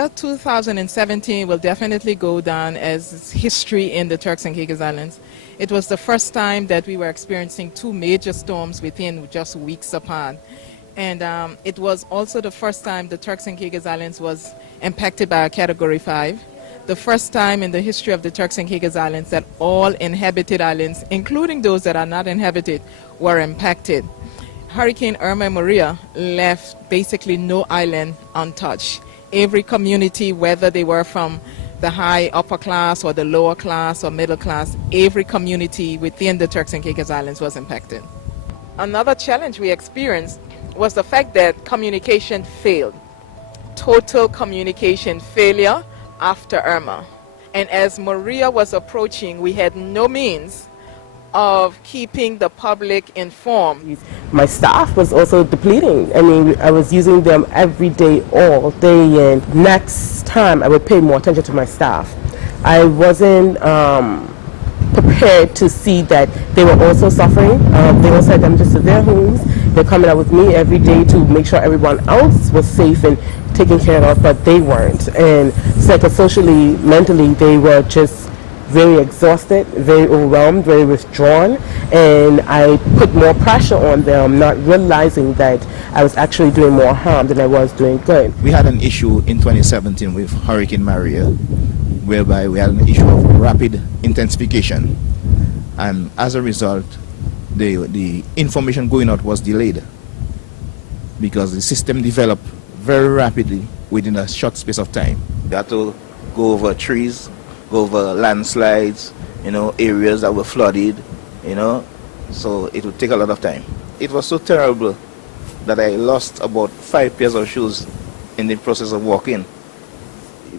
year 2017 will definitely go down as history in the Turks and Caicos Islands. It was the first time that we were experiencing two major storms within just weeks apart. And it was also the first time the Turks and Caicos Islands was impacted by a Category 5. The first time in the history of the Turks and Caicos Islands that all inhabited islands, including those that are not inhabited, were impacted. Hurricane Irma and Maria left basically no island untouched. Every community, whether they were from the high upper class or the lower class or middle class, every community within the Turks and Caicos Islands was impacted. Another challenge we experienced was the fact that communication failed. Total communication failure after Irma. And as Maria was approaching, we had no means of keeping the public informed. My staff was also depleting. I mean, I was using them every day, all day, and next time I would pay more attention to my staff. I wasn't prepared to see that they were also suffering. They also had damages to their homes. They're coming out with me every day to make sure everyone else was safe and taken care of, but they weren't. And psychosocially, mentally, they were just very exhausted, very overwhelmed, very withdrawn, and I put more pressure on them, not realizing that I was actually doing more harm than I was doing good. We had an issue in 2017 with Hurricane Maria, whereby we had an issue of rapid intensification, and as a result, the information going out was delayed because the system developed very rapidly within a short space of time. We had to go over trees, go over landslides, areas that were flooded, so it would take a lot of time. It was so terrible that I lost about 5 pairs of shoes in the process of walking.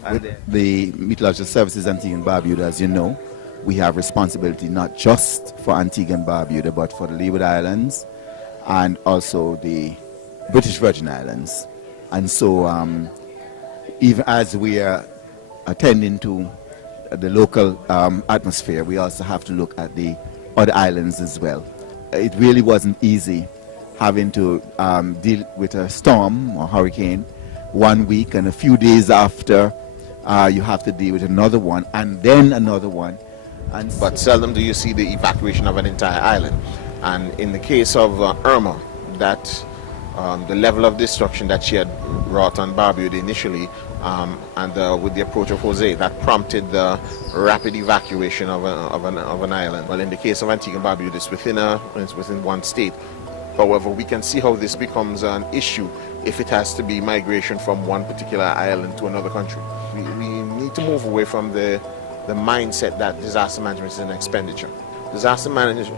With the Meteorological Services Antigua and Barbuda, as you know, we have responsibility not just for Antigua and Barbuda, but for the Leeward Islands and also the British Virgin Islands. And so even as we are attending to the local atmosphere, we also have to look at the other islands as well. It really wasn't easy having to deal with a storm or hurricane 1 week, and a few days after you have to deal with another one and then another one. But seldom do you see the evacuation of an entire island. And in the case of Irma, that the level of destruction that she had wrought on Barbuda initially, and with the approach of Jose, that prompted the rapid evacuation of an island. Well, in the case of Antigua and Barbuda, it's within one state. However, we can see how this becomes an issue if it has to be migration from one particular island to another country. We need to move away from the mindset that disaster management is an expenditure. Disaster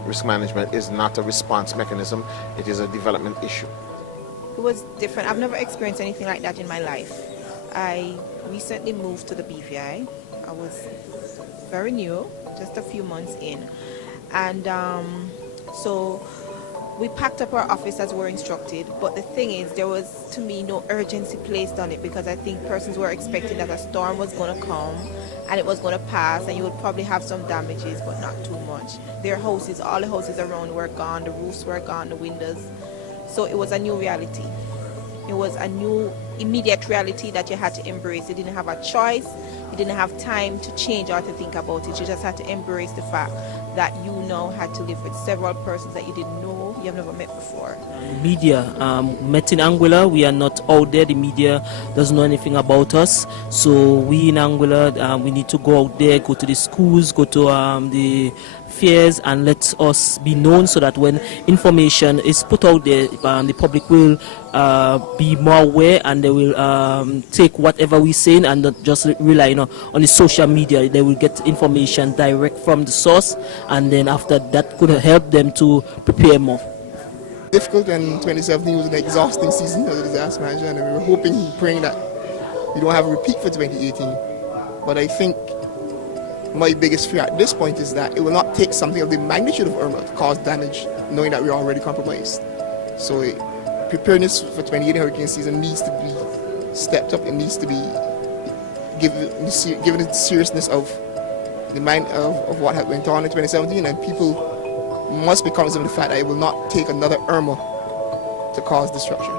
risk management is not a response mechanism, it is a development issue. It was different. I've never experienced anything like that in my life. I recently moved to the BVI. I was very new, just a few months in. And so we packed up our office as we were instructed, but the thing is, there was, to me, no urgency placed on it because I think persons were expecting that a storm was going to come and it was going to pass and you would probably have some damages, but not too much. Their houses, all the houses around were gone, the roofs were gone, the windows. So it was a new reality. It was a new immediate reality that you had to embrace. You didn't have a choice. You didn't have time to change or to think about it. You just had to embrace the fact that you now had to live with several persons that you didn't know, you have never met before. Media, met in Anguilla, we are not out there. The media doesn't know anything about us. So we in Anguilla, we need to go out there, go to the schools, go to the fairs, and let us be known so that when information is put out there, the public will be more aware and they will take whatever we say and not just rely on the social media. They will get information direct from the source, and then after that could help them to prepare more. Difficult, and 2017 was an exhausting season of the disaster management, and we were hoping, praying that we don't have a repeat for 2018. But I think my biggest fear at this point is that it will not take something of the magnitude of Irma to cause damage, knowing that we're already compromised. So preparedness for 2018 hurricane season needs to be stepped up. It needs to be given the seriousness of the mind of what had went on in 2017, and people must be cognizant of the fact that it will not take another Irma to cause destruction.